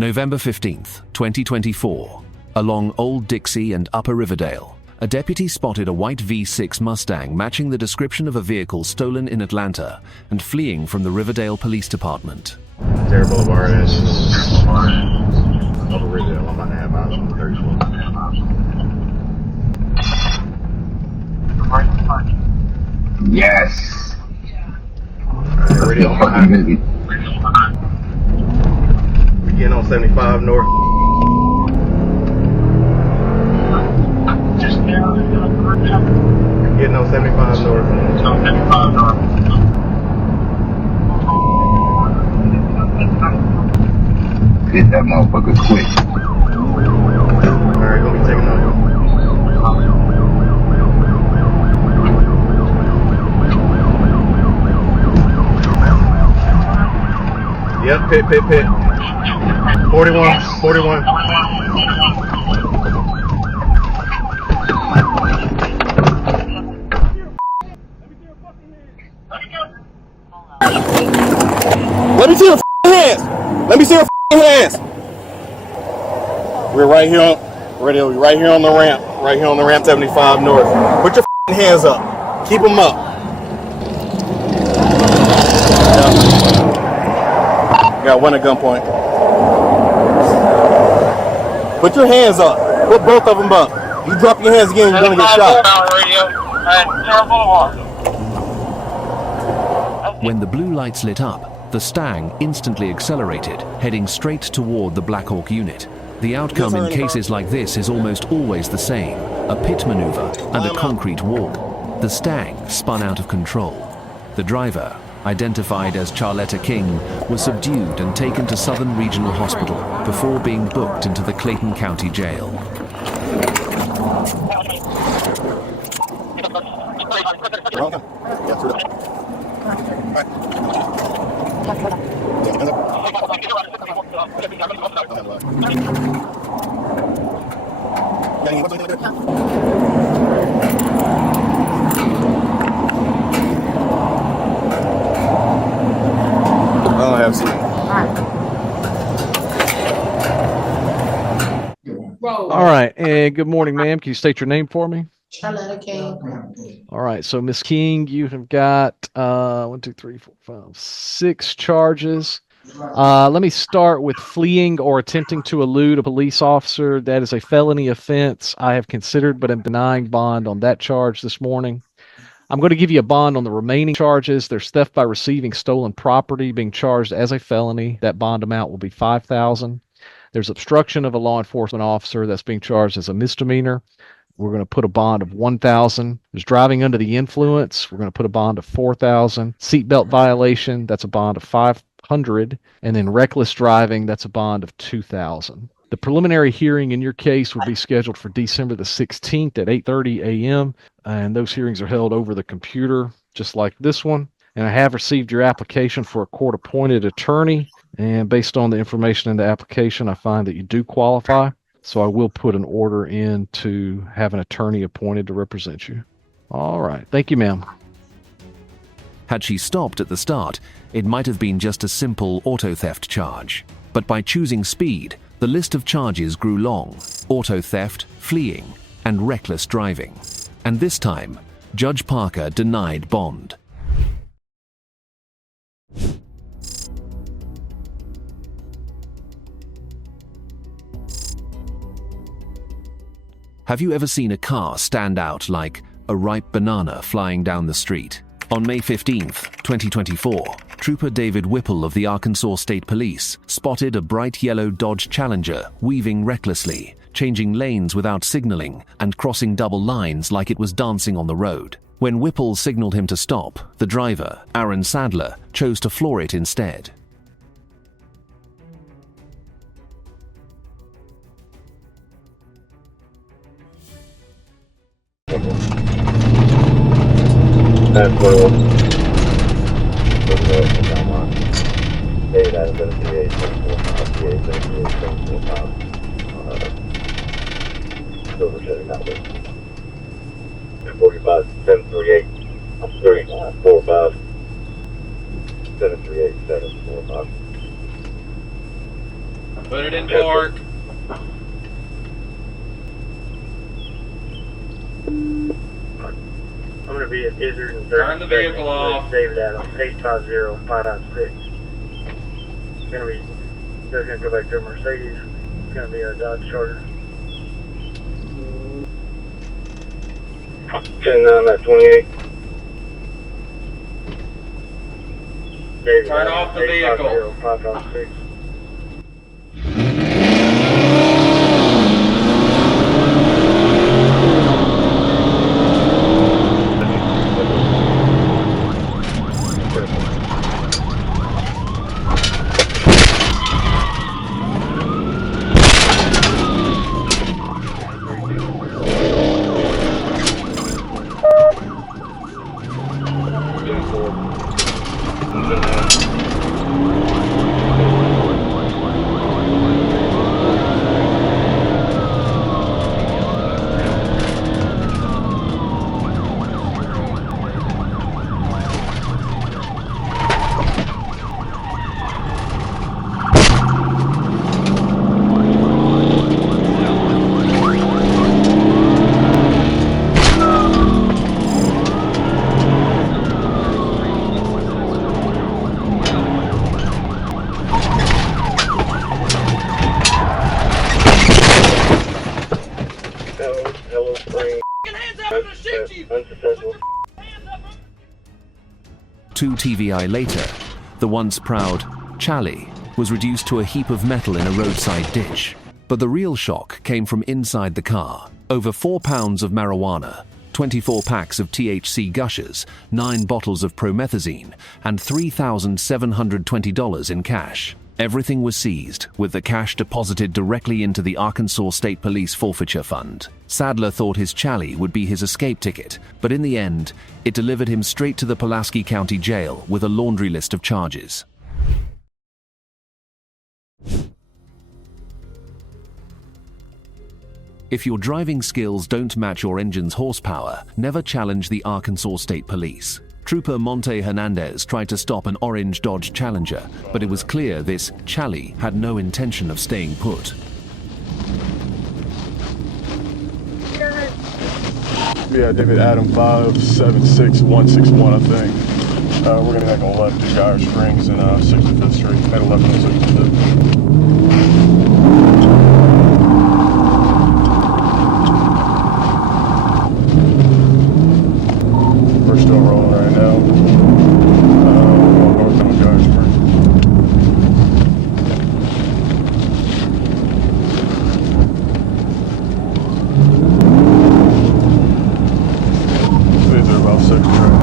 November 15th, 2024. Along Old Dixie and Upper Riverdale, a deputy spotted a white V6 Mustang matching the description of a vehicle stolen in Atlanta and fleeing from the Riverdale Police Department. Terry Boulevard is Upper Riverdale. I'm about to have out on 34. Yes! Radio behind. We getting on 75 north. Getting on 75 north. Hit that motherfucker quick. Alright, gonna be taking off. Yep, pit. 41. Let me see your hands. Let me see your hands. We're right here on the ramp. Right here on the ramp 75 north. Put your hands up. Keep them up. Got one at gunpoint. Put your hands up. Put both of them up. You drop your hands again, you're gonna get shot. When the blue lights lit up, the Stang instantly accelerated, heading straight toward the Black Hawk unit. The outcome in cases like this is almost always the same: a pit maneuver and a concrete wall. The Stang spun out of control. The driver, identified as Charletta King, was subdued and taken to Southern Regional Hospital before being booked into the Clayton County Jail. All right, and good morning, ma'am. Can you state your name for me? Charlotta King. All right, so Miss King, you have got 6 charges. Let me start with fleeing or attempting to elude a police officer. That is a felony offense. I have considered, but am denying bond on that charge this morning. I'm going to give you a bond on the remaining charges. There's theft by receiving stolen property being charged as a felony. That bond amount will be $5,000. There's obstruction of a law enforcement officer that's being charged as a misdemeanor. We're going to put a bond of $1,000. There's driving under the influence. We're going to put a bond of $4,000. Seatbelt violation, that's a bond of $500. And then reckless driving, that's a bond of $2,000. The preliminary hearing in your case would be scheduled for December the 16th at 8:30 a.m. And those hearings are held over the computer, just like this one. And I have received your application for a court-appointed attorney. And based on the information in the application, I find that you do qualify. So I will put an order in to have an attorney appointed to represent you. All right. Thank you, ma'am. Had she stopped at the start, it might have been just a simple auto theft charge. But by choosing speed, the list of charges grew long: auto theft, fleeing, and reckless driving. And this time, Judge Parker denied bond. Have you ever seen a car stand out like a ripe banana flying down the street? On May 15th, 2024, Trooper David Whipple of the Arkansas State Police spotted a bright yellow Dodge Challenger weaving recklessly, changing lanes without signaling and crossing double lines like it was dancing on the road. When Whipple signaled him to stop, the driver, Aaron Sadler, chose to floor it instead. Put it in park. I'm going to be at Izzard and Turn the vehicle off. David Adams, 850-596. It's going to be, they're going to go back to a Mercedes. It's going to be a Dodge Charger. 10-9 at 28. David Turn Adams, off the vehicle. 850-556. Hello, Spring. Unsuccessful. 2 TVI later, the once proud Charlie was reduced to a heap of metal in a roadside ditch. But the real shock came from inside the car. Over 4 pounds of marijuana, 24 packs of THC gushers, 9 bottles of promethazine, and $3,720 in cash. Everything was seized, with the cash deposited directly into the Arkansas State Police Forfeiture Fund. Sadler thought his Charlie would be his escape ticket, but in the end, it delivered him straight to the Pulaski County Jail with a laundry list of charges. If your driving skills don't match your engine's horsepower, never challenge the Arkansas State Police. Trooper Monte Hernandez tried to stop an orange Dodge Challenger, but it was clear this Charlie had no intention of staying put. Yeah, David Adam 576161, I think. We're going to make a left to Gyre Springs and 65th Street at 1165th. We're still rolling right now. Going north on Gyre Springs. Speeds are about 60 right now.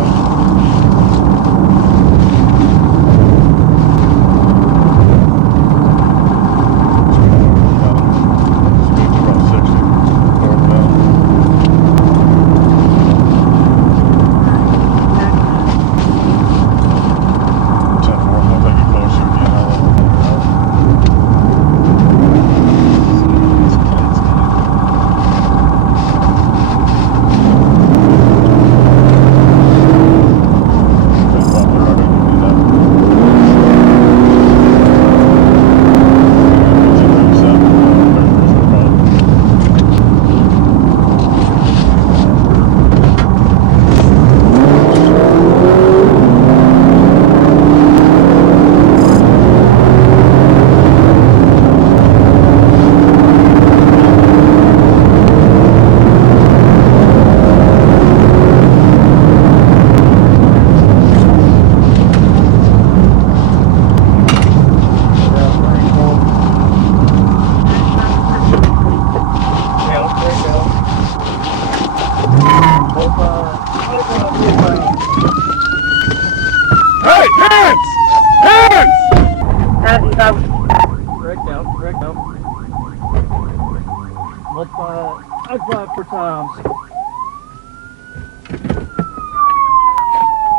I applied 4 times.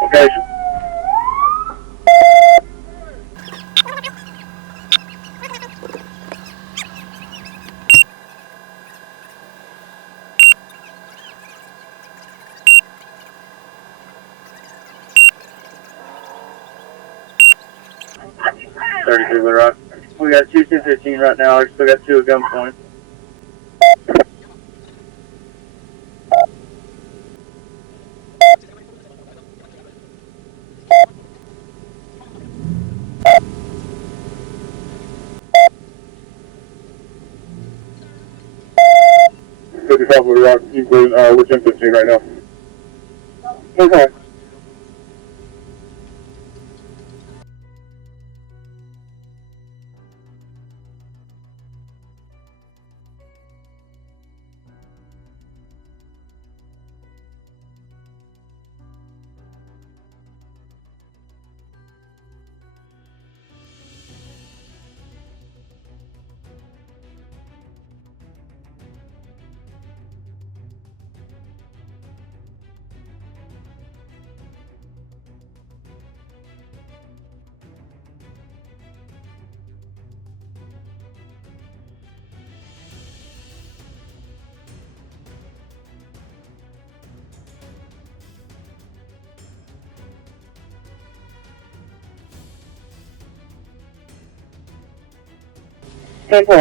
Okay. $33 Rock. We got 2 1015 right now. I still got 2 at gunpoint. With Rock, we're 1015 right now. Okay. We're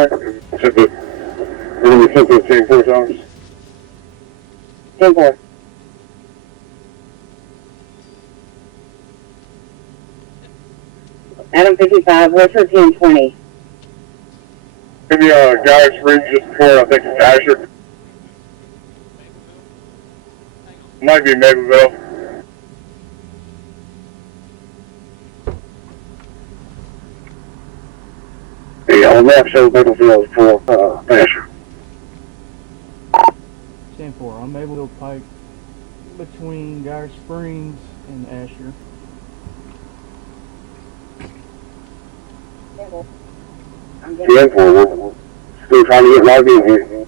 going to be 1015 force arms. 10-4. Adam 55, what's for 1020? Give me a guy Springs just before, I think it's Asher. Might be Mapleville. Yeah, on that show, Mapleville for Asher. 10-4 on Mapleville Pike between Geyer Springs and Asher. Yeah, we're still trying to get logged in here.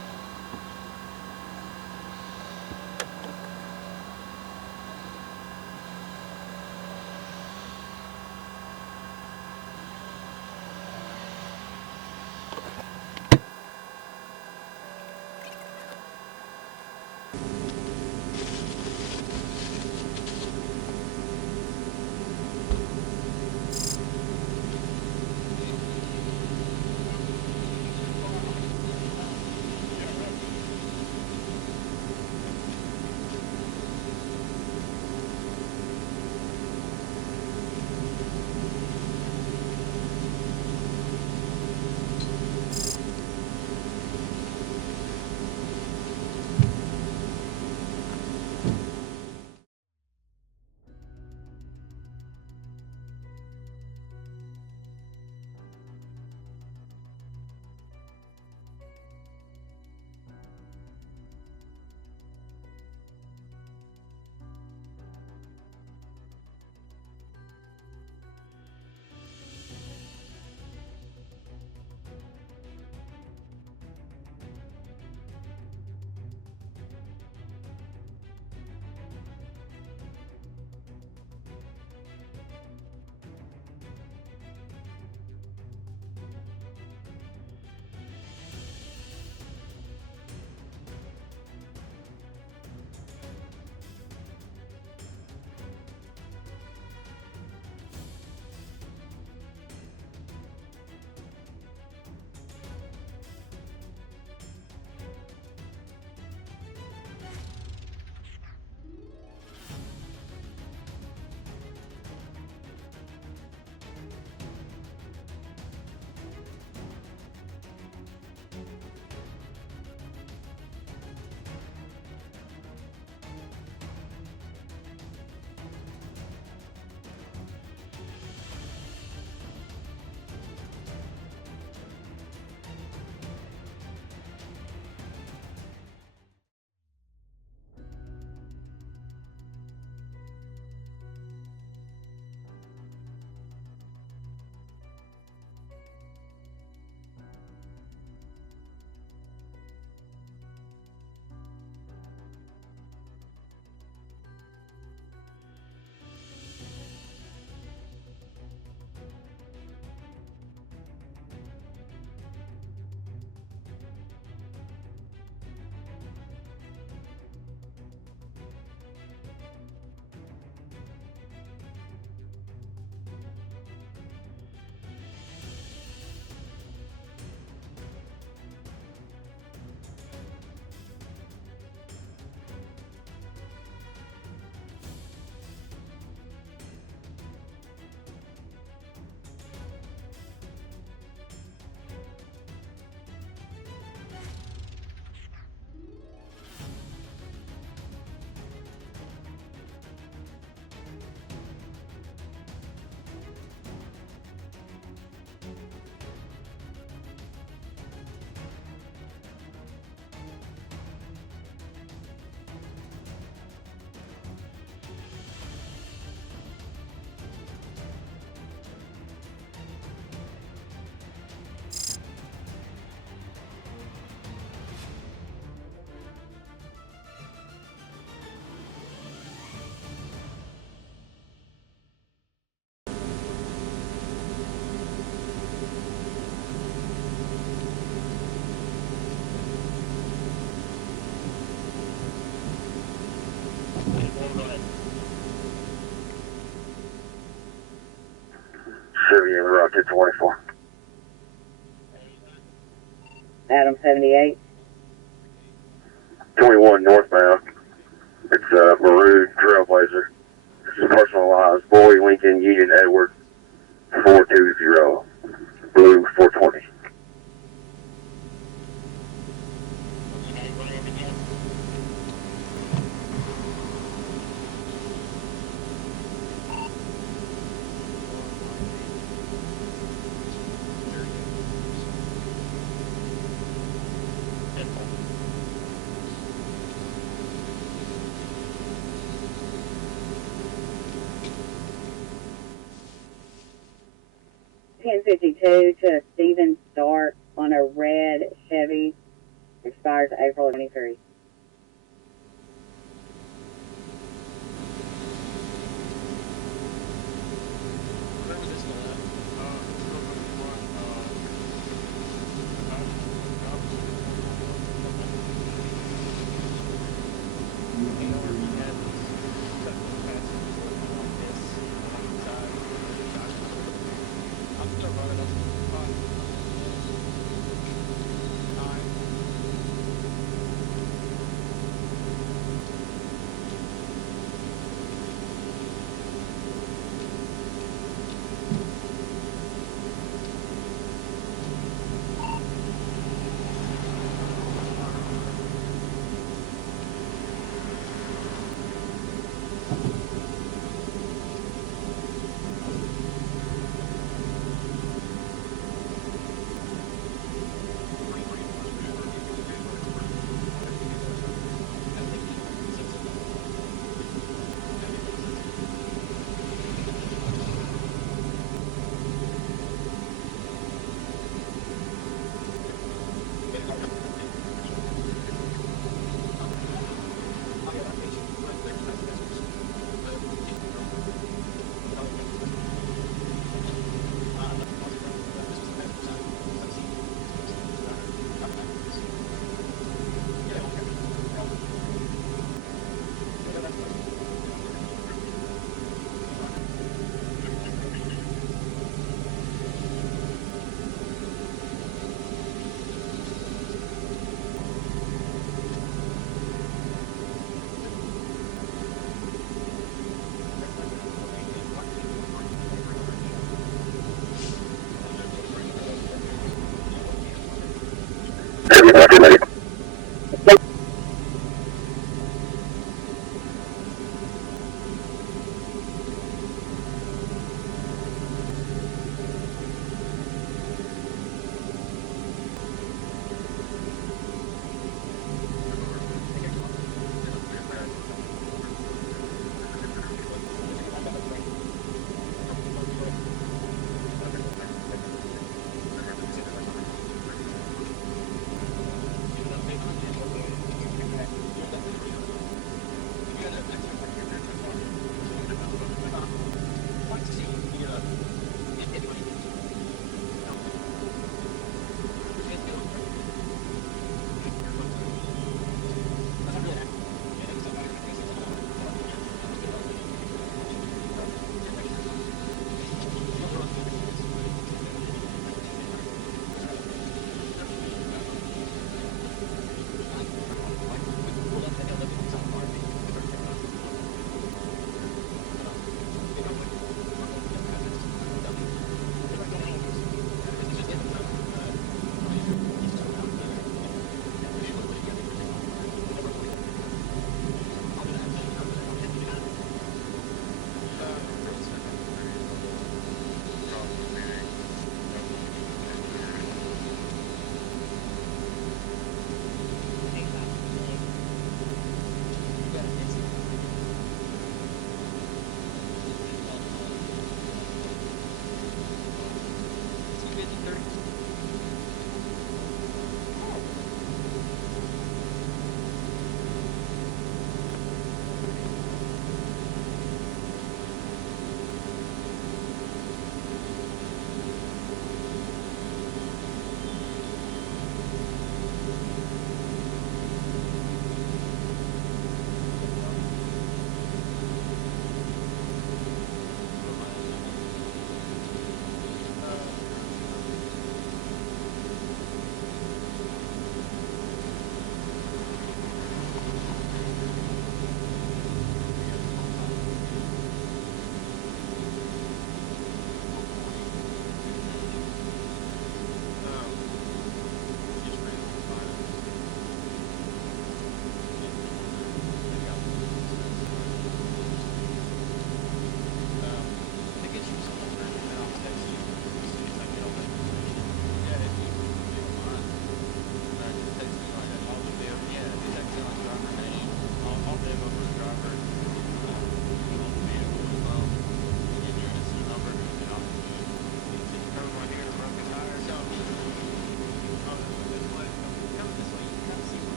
to 24. Adam 78. 21 northbound. It's a maroon Trailblazer. This is personalized. Boy Lincoln Union Edward 420. Blue 420. $10.52 to Stephen Stark on a red Chevy. Expires April 23.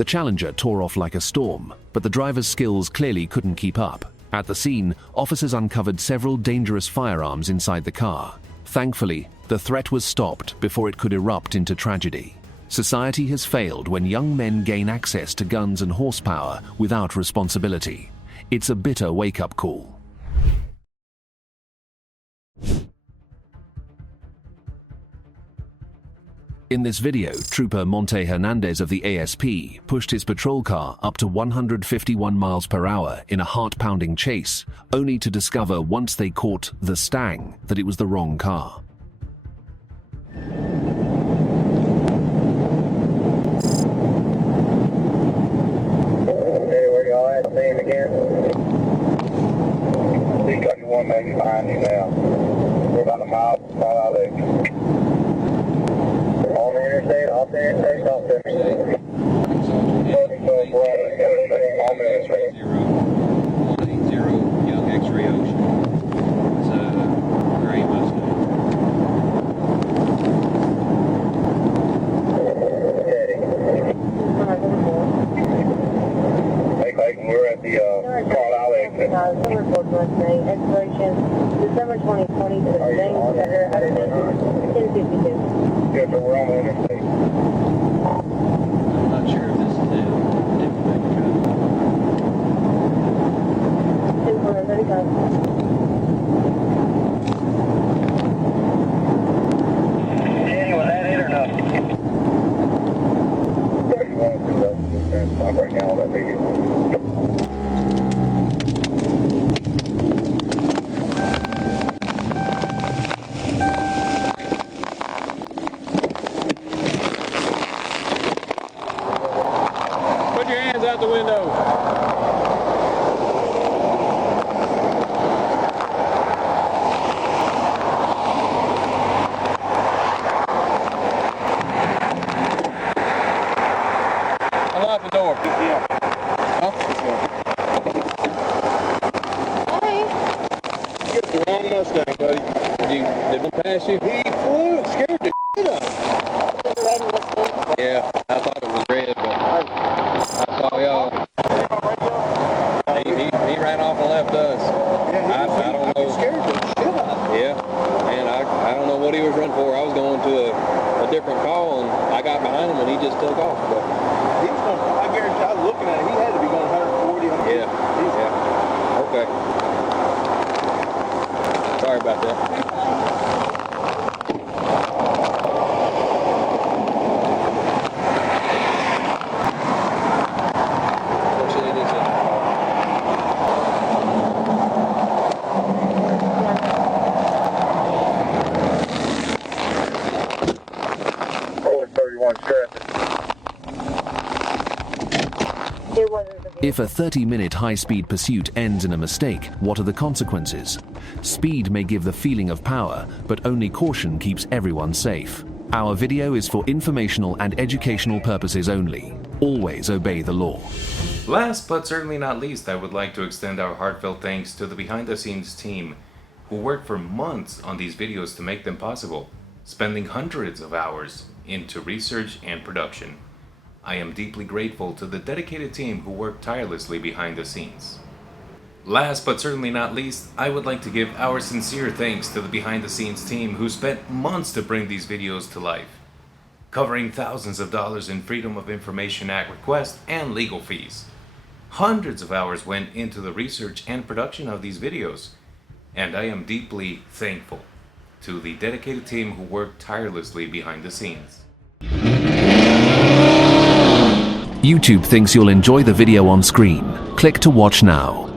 The Challenger tore off like a storm, but the driver's skills clearly couldn't keep up. At the scene, officers uncovered several dangerous firearms inside the car. Thankfully, the threat was stopped before it could erupt into tragedy. Society has failed when young men gain access to guns and horsepower without responsibility. It's a bitter wake-up call. In this video, Trooper Monte Hernandez of the ASP pushed his patrol car up to 151 miles per hour in a heart-pounding chase, only to discover once they caught the Stang that it was the wrong car. Hey, where y'all at? See him again? He got you one maybe behind you now. We're about a mile out of there. On the interstate, off the interstate, off the interstate. On the interstate. 180 Young X-Ray Ocean. It's a gray Mustang. Hey Clayton, we're at the Carlisle exit. Expiration December 2020 to the Stang Center at 1052. Yeah, so we're on the interstate. I'm not sure if this is it. Anyone that in or no? 31 to stop right now on that video. Put your hands out the window. Unlock the door. Yeah. Huh? Hey. You got the wrong Mustang, buddy. Did one pass you? He flew and scared the shit out of me. Yeah, I thought it was red, but I saw y'all. He ran off and left us. I don't know. Scared the shit out of me. Yeah, man, I don't know what he was running for. I was going to a different call, and I got behind him, and he just took off. But He was going, I guarantee, I was looking at him, he had to be going 140. yeah, yeah. Okay. Sorry about that. If a 30-minute high-speed pursuit ends in a mistake, what are the consequences? Speed may give the feeling of power, but only caution keeps everyone safe. Our video is for informational and educational purposes only. Always obey the law. Last but certainly not least, I would like to extend our heartfelt thanks to the behind-the-scenes team who worked for months on these videos to make them possible, spending hundreds of hours into research and production. I am deeply grateful to the dedicated team who worked tirelessly behind the scenes. Last but certainly not least, I would like to give our sincere thanks to the behind the scenes team who spent months to bring these videos to life, covering thousands of dollars in Freedom of Information Act requests and legal fees. Hundreds of hours went into the research and production of these videos, and I am deeply thankful to the dedicated team who worked tirelessly behind the scenes. YouTube thinks you'll enjoy the video on screen. Click to watch now.